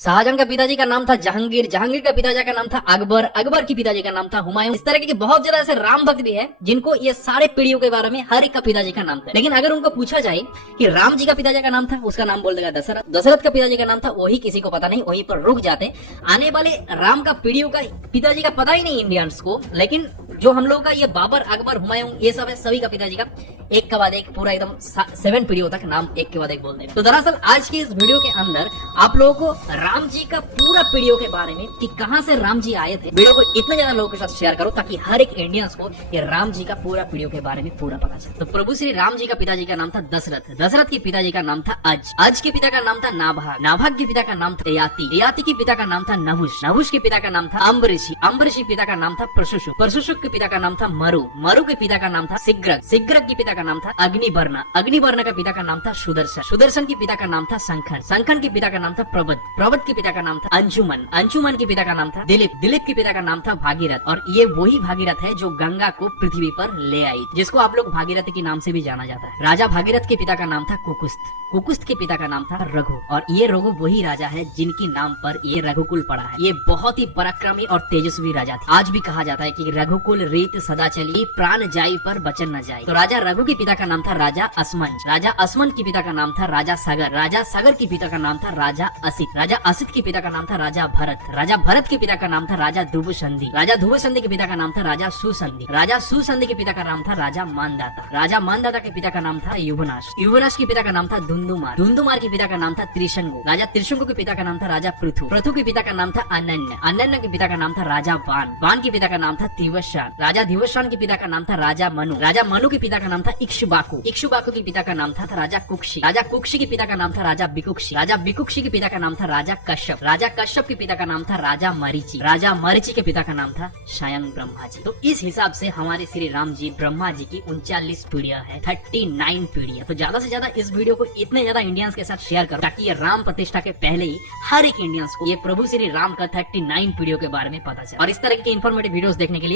शाहजहां का पिताजी का नाम था जहांगीर, जहांगीर का पिताजी का नाम था अकबर, अकबर की पिताजी का नाम था हुमायूं। इस तरह के बहुत ज्यादा ऐसे राम भक्त भी है जिनको ये सारे पीढ़ियों के बारे में हर एक का पिताजी का नाम था। लेकिन अगर उनको पूछा जाए कि राम जी का पिताजी का नाम था, उसका नाम बोल देगा दशरथ। दशरथ का पिताजी का नाम था, वही किसी को पता नहीं, वहीं पर रुक जाते। आने वाले राम का पीढ़ियों का पिताजी का पता ही नहीं इंडियंस को। लेकिन जो हम लोग का ये बाबर, अकबर, हुमायूं, ये सब है, सभी का पिताजी का एक के बाद एक पूरा एकदम 7 पीढ़ियों तक नाम एक के बाद एक बोल देंगे। तो दरअसल आज की इस वीडियो के अंदर आप लोगों को राम जी का पूरा पीढ़ियों के बारे में कि कहां से राम जी आए थे, वीडियो को इतना ज्यादा लोगों के साथ शेयर करो ताकि हर एक इंडियंस को ये राम जी का पूरा पीढ़ियों के बारे में पूरा पता चले। तो प्रभु श्री राम जी का पिताजी का नाम था दशरथ, दशरथ के पिताजी का नाम था अज, अज के पिता का नाम था नाभाग, नाभाग के पिता का नाम था ययाति, ययाति के पिता का नाम था नहुष, नहुष के पिता का नाम था अम्बरीशी, अम्बरीशी पिता का नाम था प्रशुशु, प्रशुशु के पिता का नाम था मरु, मरु के पिता का नाम था सिग्रग, सिग्रग के पिता का नाम था अग्निवर्ण, अग्निवर्ण का पिता का नाम था सुदर्शन, सुदर्शन के पिता का नाम था संखन, संखन के पिता का नाम था प्रबद, प्रबद के पिता का नाम था अंशुमन, अंशुमन के पिता का नाम था दिलीप, दिलीप के पिता का नाम था भागीरथ। और ये वही भागीरथ है जो गंगा को पृथ्वी पर ले आई, जिसको आप लोग भागीरथ के नाम से भी जाना जाता है। राजा भागीरथ के पिता का नाम था कुकुस्त, कुकुस्त के पिता का नाम था रघु, और ये रघु वही राजा है जिनके नाम पर ये रघुकुल पड़ा है। ये बहुत ही पराक्रमी और तेजस्वी राजा थे। आज भी कहा जाता है कि रघुकुल रीत सदा चली, प्राण जाई पर बचन न जाए। तो राजा रघु के पिता का नाम था राजा असमंज, राजा असमंज के पिता का नाम था राजा सागर, राजा सागर के पिता का नाम था राजा असित, राजा असित के पिता का नाम था राजा भरत, राजा भरत के पिता का नाम था राजा ध्रुवसंधि, राजा ध्रुवसंधि के पिता का नाम था राजा सुसंधि, राजा सुसंधि के पिता का नाम था राजा मानदाता, राजा मानदाता के पिता का नाम था युवनाश, युवनाश के पिता का नाम था धुंधुमार, धुंधुमार के पिता का नाम था त्रिशंगु, राजा त्रिशंगु के पिता का नाम था राजा पृथु, पृथु के पिता का नाम था अनन्य, अनन्य के पिता का नाम था राजा बाण, बाण के पिता का नाम था दिवशान, राजा दिवशान के पिता का नाम था राजा मनु, राजा मनु के पिता का नाम था इक्ष्वाकु, इक्ष्वाकु के पिता का नाम था राजा कुक्षी, राजा कुक्षी के पिता का नाम था राजा बिकुक्षी, राजा बिकुक्षी के पिता का नाम था राजा कश्यप, राजा कश्यप के पिता का नाम था राजा मरीचि, राजा मरीचि के पिता का नाम था स्वयं ब्रह्मा जी। तो इस हिसाब से हमारे श्री राम जी ब्रह्मा जी की 39 पीढ़ियां है, 39 पीढ़ियां। तो ज्यादा से ज्यादा इस वीडियो को इतने ज्यादा इंडियंस के साथ शेयर करो ताकि ये राम प्रतिष्ठा के पहले ही हर एक इंडियंस को ये प्रभु श्री राम का 39 पीढ़ियों के बारे में पता चले। और इस तरह के इन्फॉर्मेटिव वीडियोस देखने के लिए